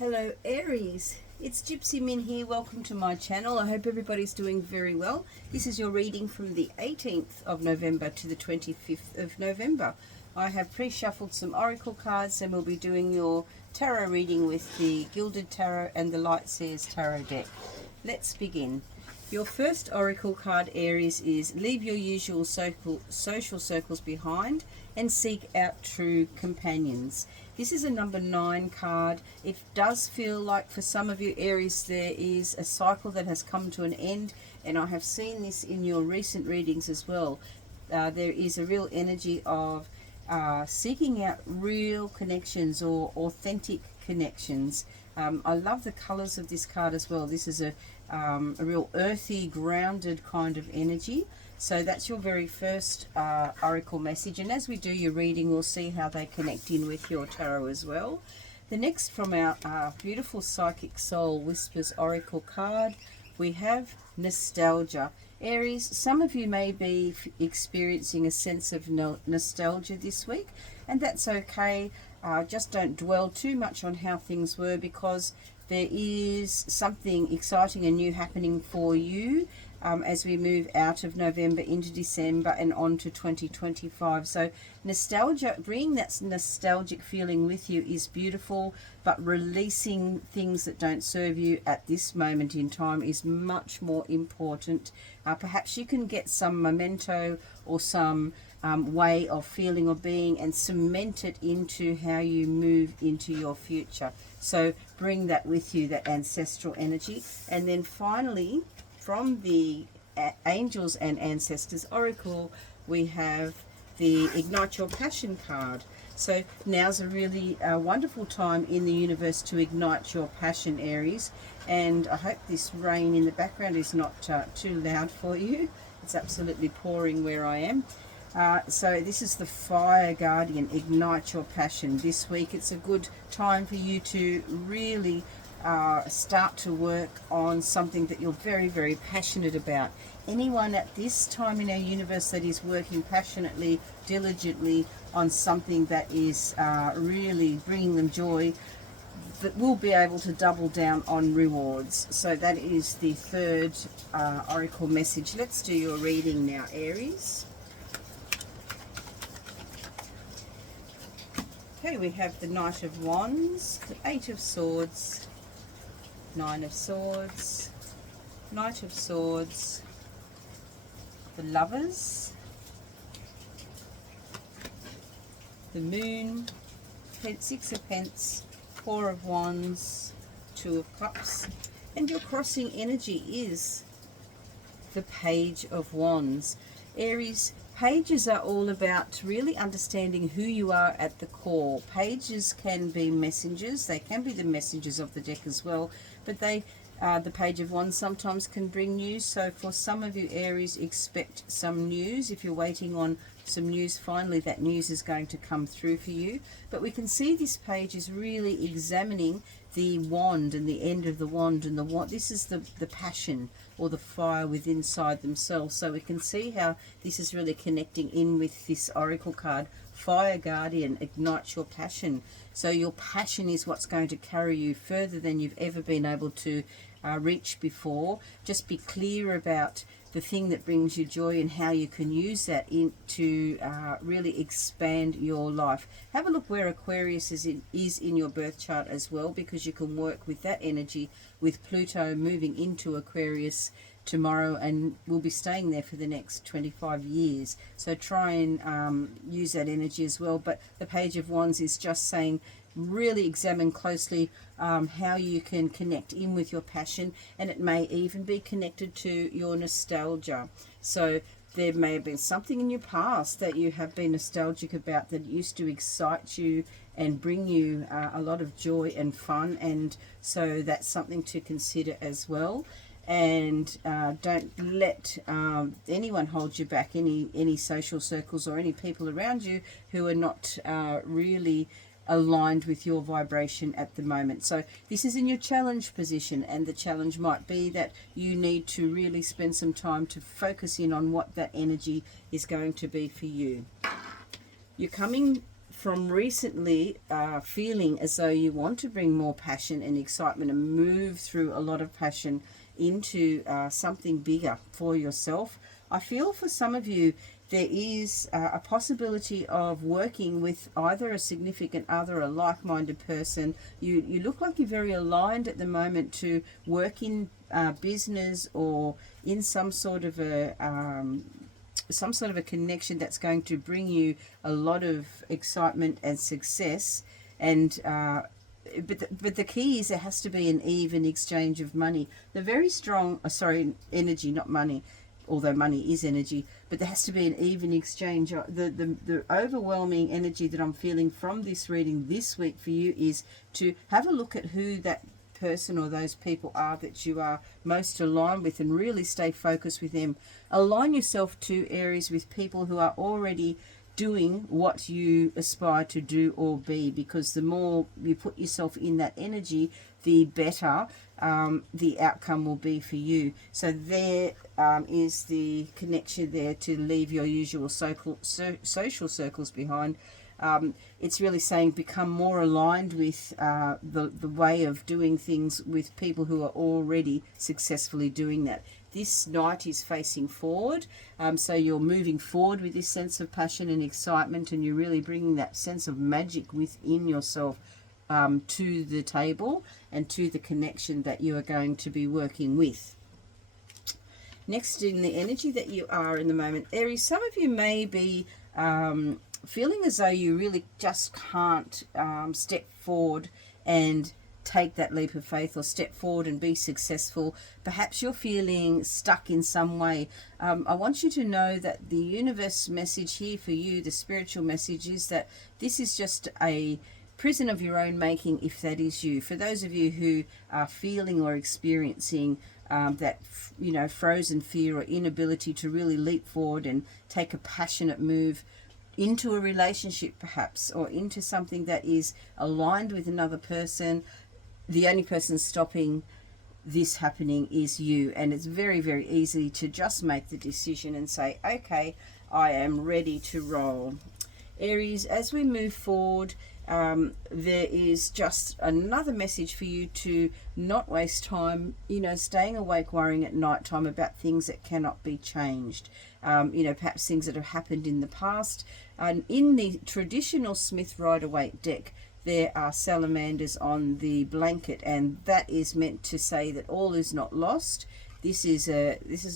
Hello Aries, it's Gypsymin here. Welcome to my channel. I hope everybody's doing very well. This is your reading from the 18th of November to the 25th of November. I have pre-shuffled some oracle cards and we'll be doing your tarot reading with the Gilded Tarot and the Light Seers Tarot deck. Let's begin. Your first oracle card, Aries, is leave your usual social circles behind and seek out true companions. This is a number 9 card. It does feel like for some of you, Aries, there is a cycle that has come to an end, and I have seen this in your recent readings as well. There is a real energy of seeking out real connections or authentic connections. I love the colors of this card as well. This is a real earthy, grounded kind of energy. So that's your very first oracle message. And as we do your reading, we'll see how they connect in with your tarot as well. The next from our beautiful Psychic Soul Whispers oracle card, we have nostalgia. Aries, some of you may be experiencing a sense of nostalgia this week, and that's okay. Just don't dwell too much on how things were, because there is something exciting and new happening for you as we move out of November into December and on to 2025. So nostalgia, bringing that nostalgic feeling with you is beautiful, but releasing things that don't serve you at this moment in time is much more important. Perhaps you can get some memento or some way of feeling or being and cement it into how you move into your future. So bring that with you, that ancestral energy. And then finally, from the Angels and Ancestors Oracle, we have the Ignite Your Passion card. So now's a really wonderful time in the universe to ignite your passion, Aries. And I hope this rain in the background is not too loud for you. It's absolutely pouring where I am. So this is the Fire Guardian, Ignite Your Passion. This week it's a good time for you to really start to work on something that you're very, very passionate about. Anyone at this time in our universe that is working passionately, diligently on something that is really bringing them joy, that will be able to double down on rewards. So that is the third oracle message. Let's do your reading now, Aries. Okay, we have the Knight of Wands, the 8 of Swords, 9 of Swords, Knight of Swords, the Lovers, the Moon, 6 of Pence, 4 of Wands, 2 of Cups, and your crossing energy is the Page of Wands. Aries, pages are all about really understanding who you are at the core. Pages can be messengers. They can be the messengers of the deck as well, but they the Page of Wands sometimes can bring news. So for some of you, Aries, expect some news. If you're waiting on some news, finally that news is going to come through for you. But we can see this page is really examining the wand and the end of the wand, and the wand, this is the passion or the fire within inside themselves. So we can see how this is really connecting in with this oracle card, Fire Guardian, Ignite Your Passion. So your passion is what's going to carry you further than you've ever been able to reach before. Just be clear about the thing that brings you joy and how you can use that to really expand your life. Have a look where Aquarius is in your birth chart as well, because you can work with that energy with Pluto moving into Aquarius tomorrow, and we'll be staying there for the next 25 years. So try and use that energy as well. But the Page of Wands is just saying, really examine closely how you can connect in with your passion, and it may even be connected to your nostalgia. So there may have been something in your past that you have been nostalgic about that used to excite you and bring you a lot of joy and fun, and so that's something to consider as well. And don't let anyone hold you back, any social circles or any people around you who are not really aligned with your vibration at the moment. So this is in your challenge position, and the challenge might be that you need to really spend some time to focus in on what that energy is going to be for you. You're coming from recently feeling as though you want to bring more passion and excitement and move through a lot of passion into something bigger for yourself. I feel for some of you there is a possibility of working with either a significant other, a like-minded person. You look like you're very aligned at the moment to work in business or in some sort of a connection that's going to bring you a lot of excitement and success. And but the key is there has to be an even exchange of money. The very strong, energy, not money, although money is energy, but there has to be an even exchange. The overwhelming energy that I'm feeling from this reading this week for you is to have a look at who that person or those people are that you are most aligned with, and really stay focused with them. Align yourself to, Aries, with people who are already doing what you aspire to do or be, because the more you put yourself in that energy, the better the outcome will be for you. So there is the connection there to leave your usual social circles behind. It's really saying become more aligned with the way of doing things with people who are already successfully doing that. This Knight is facing forward, so you're moving forward with this sense of passion and excitement, and you're really bringing that sense of magic within yourself to the table and to the connection that you are going to be working with. Next, in the energy that you are in the moment, Aries, some of you may be feeling as though you really just can't step forward and take that leap of faith, or step forward and be successful. Perhaps you're feeling stuck in some way. I want you to know that the universe message here for you, the spiritual message, is that this is just a prison of your own making, if that is you. For those of you who are feeling or experiencing that frozen fear or inability to really leap forward and take a passionate move into a relationship, perhaps, or into something that is aligned with another person, the only person stopping this happening is you. And it's very, very easy to just make the decision and say, okay, I am ready to roll. Aries, as we move forward, there is just another message for you to not waste time, staying awake worrying at night time about things that cannot be changed. Perhaps things that have happened in the past. And in the traditional Smith Rider-Waite deck, there are salamanders on the blanket, and that is meant to say that all is not lost. This is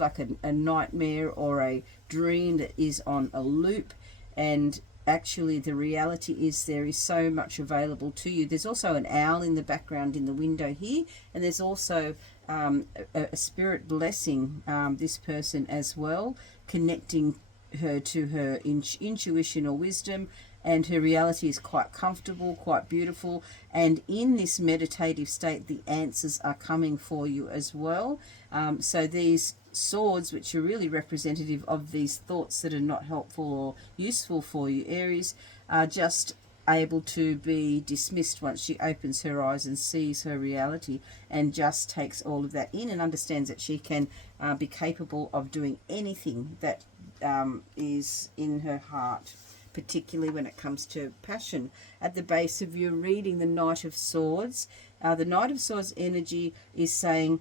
like a nightmare or a dream that is on a loop, and actually the reality is there is so much available to you. There's also an owl in the background in the window here, and there's also a spirit blessing this person as well, connecting her to her intuition or wisdom, and her reality is quite comfortable, quite beautiful. And in this meditative state, the answers are coming for you as well. So these swords, which are really representative of these thoughts that are not helpful or useful for you, Aries, are just able to be dismissed once she opens her eyes and sees her reality, and just takes all of that in and understands that she can be capable of doing anything that is in her heart, particularly when it comes to passion. At the base of your reading, the Knight of Swords, the Knight of Swords energy is saying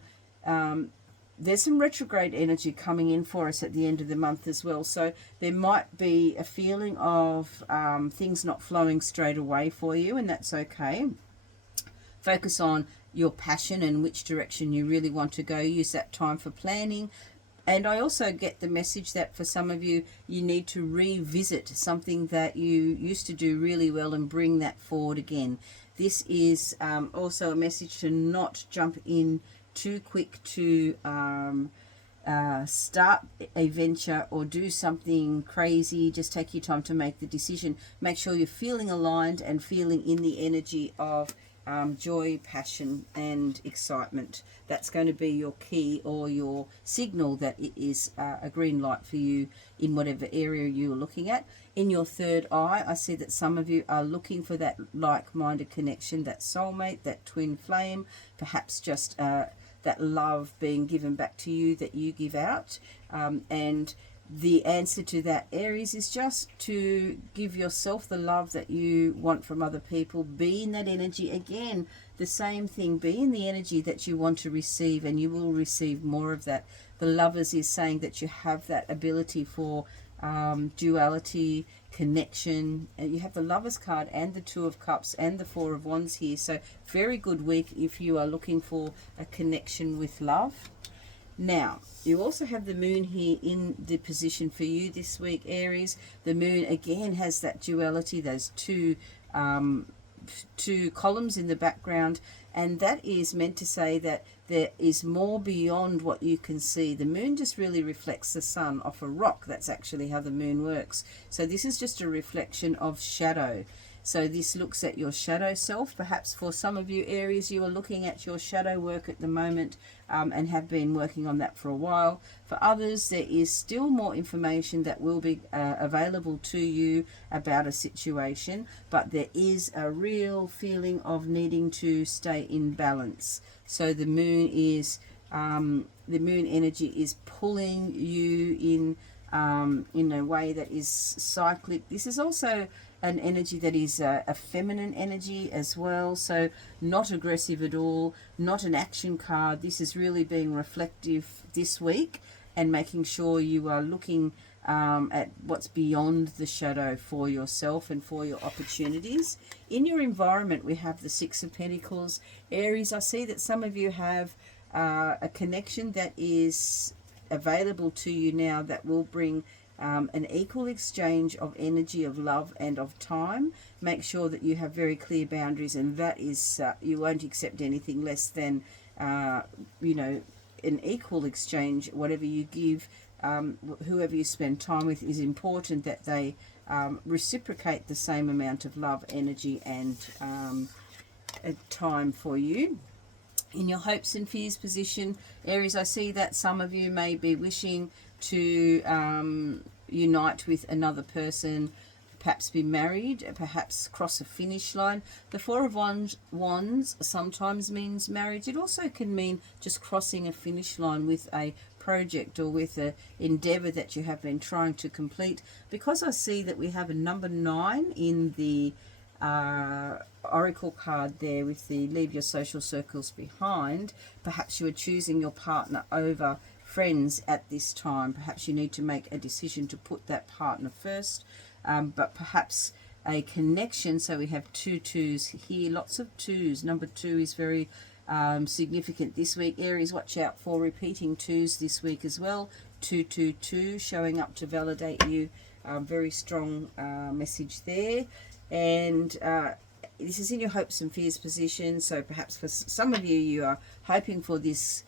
there's some retrograde energy coming in for us at the end of the month as well. So there might be a feeling of things not flowing straight away for you, and that's okay. Focus on your passion and which direction you really want to go. Use that time for planning. And I also get the message that for some of you, you need to revisit something that you used to do really well and bring that forward again. This is also a message to not jump in too quick to start a venture or do something crazy. Just take your time to make the decision. Make sure you're feeling aligned and feeling in the energy of joy, passion and excitement. That's going to be your key or your signal that it is a green light for you in whatever area you're looking at. In your third eye, I see that some of you are looking for that like-minded connection, that soulmate, that twin flame, perhaps just that love being given back to you that you give out. And the answer to that, Aries, is just to give yourself the love that you want from other people. Be in that energy. Again, the same thing. Be in the energy that you want to receive, and you will receive more of that. The Lovers is saying that you have that ability for duality, connection. You have the Lovers card and the Two of Cups and the Four of Wands here. So very good week if you are looking for a connection with love. Now, you also have the Moon here in the position for you this week, Aries. The Moon, again, has that duality, those two columns in the background, and that is meant to say that there is more beyond what you can see. The Moon just really reflects the sun off a rock. That's actually how the Moon works. So this is just a reflection of shadow. So this looks at your shadow self. Perhaps for some of you, Aries, you are looking at your shadow work at the moment and have been working on that for a while. For others, there is still more information that will be available to you about a situation, but there is a real feeling of needing to stay in balance. So the Moon is, the Moon energy is pulling you in a way that is cyclic. This is also an energy that is a feminine energy as well, so not aggressive at all, not an action card. This is really being reflective this week and making sure you are looking at what's beyond the shadow for yourself and for your opportunities. In your environment, we have the Six of Pentacles. Aries, I see that some of you have a connection that is available to you now that will bring an equal exchange of energy, of love and of time. Make sure that you have very clear boundaries, and that is you won't accept anything less than you know, an equal exchange. Whatever you give, whoever you spend time with, is important that they reciprocate the same amount of love, energy and time for you. In your hopes and fears position, Aries, I see that some of you may be wishing to unite with another person, perhaps be married, perhaps cross a finish line. The Four of Wands sometimes means marriage. It also can mean just crossing a finish line with a project or with an endeavor that you have been trying to complete. Because I see that we have a number 9 in the oracle card there with the leave your social circles behind, perhaps you are choosing your partner over friends at this time. Perhaps you need to make a decision to put that partner first, but perhaps a connection. So we have 2 twos here, lots of twos. Number 2 is very significant this week. Aries, watch out for repeating twos this week as well. 222 showing up to validate you. Very strong message there. And this is in your hopes and fears position. So perhaps for some of you, you are hoping for this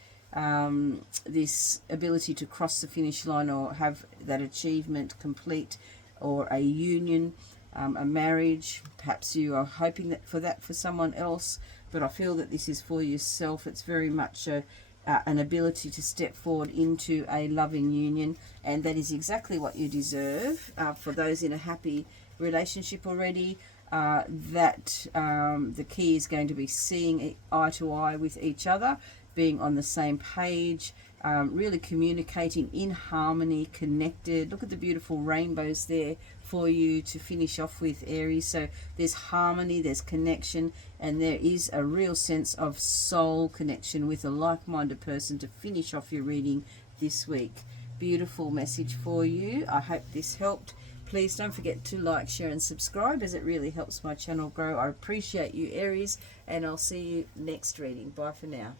this ability to cross the finish line or have that achievement complete, or a union, a marriage. Perhaps you are hoping that for someone else, but I feel that this is for yourself. It's very much an ability to step forward into a loving union, and that is exactly what you deserve. For those in a happy relationship already, the key is going to be seeing eye to eye with each other, being on the same page, really communicating in harmony, connected. Look at the beautiful rainbows there for you to finish off with, Aries. So there's harmony, there's connection, and there is a real sense of soul connection with a like-minded person to finish off your reading this week. Beautiful message for you. I hope this helped. Please don't forget to like, share and subscribe, as it really helps my channel grow. I appreciate you, Aries, and I'll see you next reading. Bye for now.